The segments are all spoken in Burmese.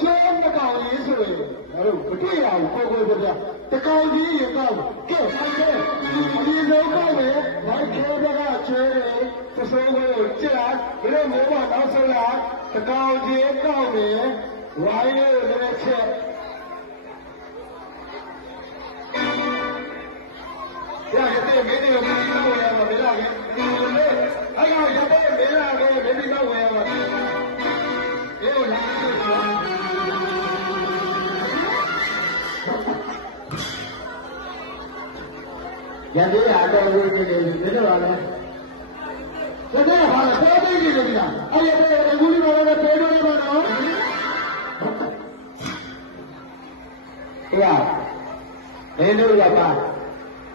ကျောင်းမကောင်ရေးဆိုရင်တို့မတွေ့ရဘူးကိုကိုပြတကောင်ကြီးရေကောက်ကဲဆိုင်ကဲဒီလိုကောက်မယ်မိုက်ခဲဘကကျွဲတယ်သစိုးကိုကြာဘယ်လိုမျိုးတော့နောက်ဆုံးလာတကောင်ကြီးကောက်မယ်ဝိုင်းလေးလည်းချက်ရတယ်မင်းတို့မင်းတို့ရမှာမလားခင်အဲ့ကောင်ရတဲ့မင်းလာတော့မင်းတို့ဝယ်ရမှာဒီလိုလားရန်သေးရအတော်လေးနေတယ်မင်းတို့ပါလဲဒါကဟာတော့သိနေတယ်ဗျာအဲ့ဒီအခုလေးတော့လည်းပြေးလို့ရပါတော့ဟေးမင်းတို့ရပါ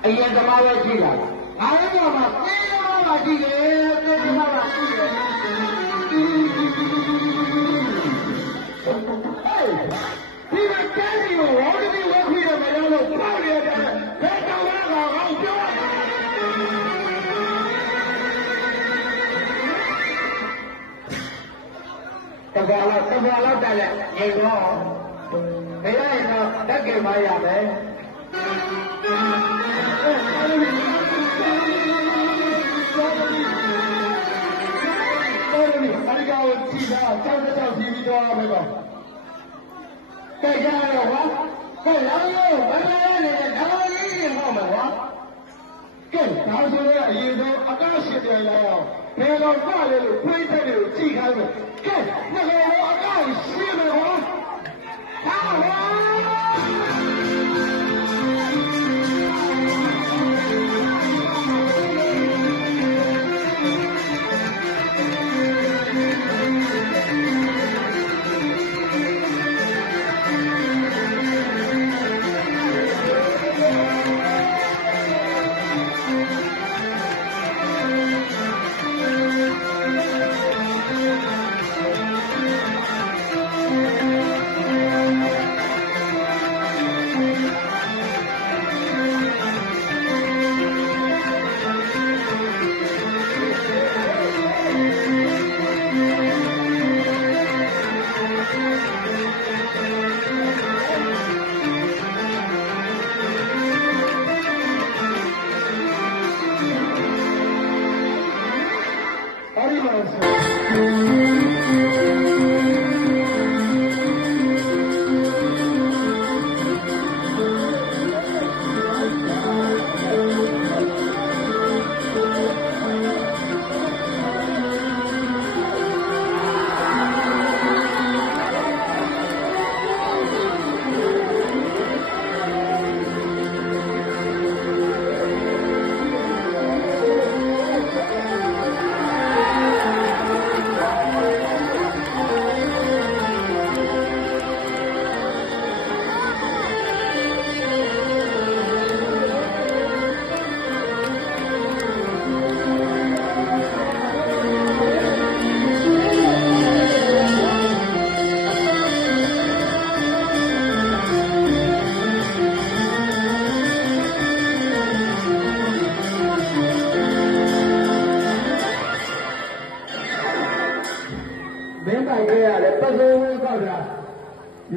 အရင်ကမှပဲရှိတာငါတို့ကမှပြေးလို့မှရှိတယ်ပြေးလို့မှရှိတယ်ဒီကတည်းကဝေါ်ဒီဝခွေးတော့မရလို့ပေါ့ရတယ်ဘယ်တော့မှငါ့ကိုပြောတဘာလောက်တက်လက်နေတော့မရရင်တော့တက်ကင်မရမယ်အရိကာကိုကြည့်တာကြောက်ကြည့်ပြီးတော့မယ်ကောကဲကြရောကွာကဲလောင်းရောဘယ်လိုလဲနေတဲ့ဓာတ်ကြီးတွေဟောမယ်ကွာကဲဒါဆိုရင်အရင်ဆုံးအကားရှိတယ်လာအောင်ဘယ်တော့ကလဲလို့ဖိတ်တဲ့တွေကိုကြည့်ခိုင်းမယ်ကဲနှစ်ကောင်တော့အကားရှိမယ်ကွာဟာဟော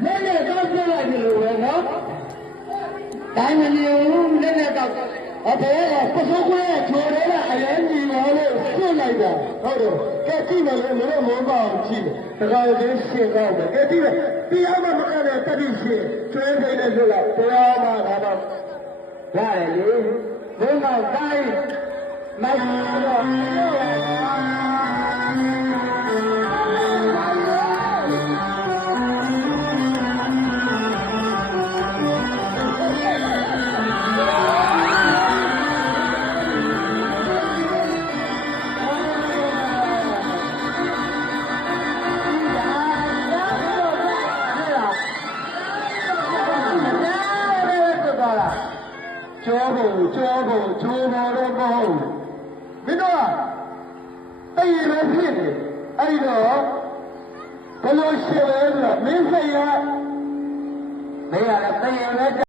လက်နဲ့ကောက်ပြလိုက်ပြီလို့ပဲနော်တိုင်းမနေဘူးလက်နဲ့ကောက်အဖေကပစုံခွဲချိုးတယ်ကအရင်ကြီးရောလို့ဆွတ်လိုက်တာဟုတ်တယ်ကဲကြည့်မယ်လေမင်းမောကောင်းကြည့်တယ်တခါတည်းရှင်းကောင်းတယ်ကဲကြည့်မယ်တရားမမကတဲ့တတိရှင်းကျွဲစိတ်နဲ့လွတ်လိုက်တရားမဒါတော့ရတယ်လေဘုန်းတော်တိုင်းမိုက်တော့ကျော်ပေါ်တော့မဟုတ်မင်းတို့ကတည်ရဖြစ်နေအဲ့တော့ဘယ်လိုရှင်းလဲဆိုတော့မင်းစိတ်ရမင်းကလည်းတည်ရ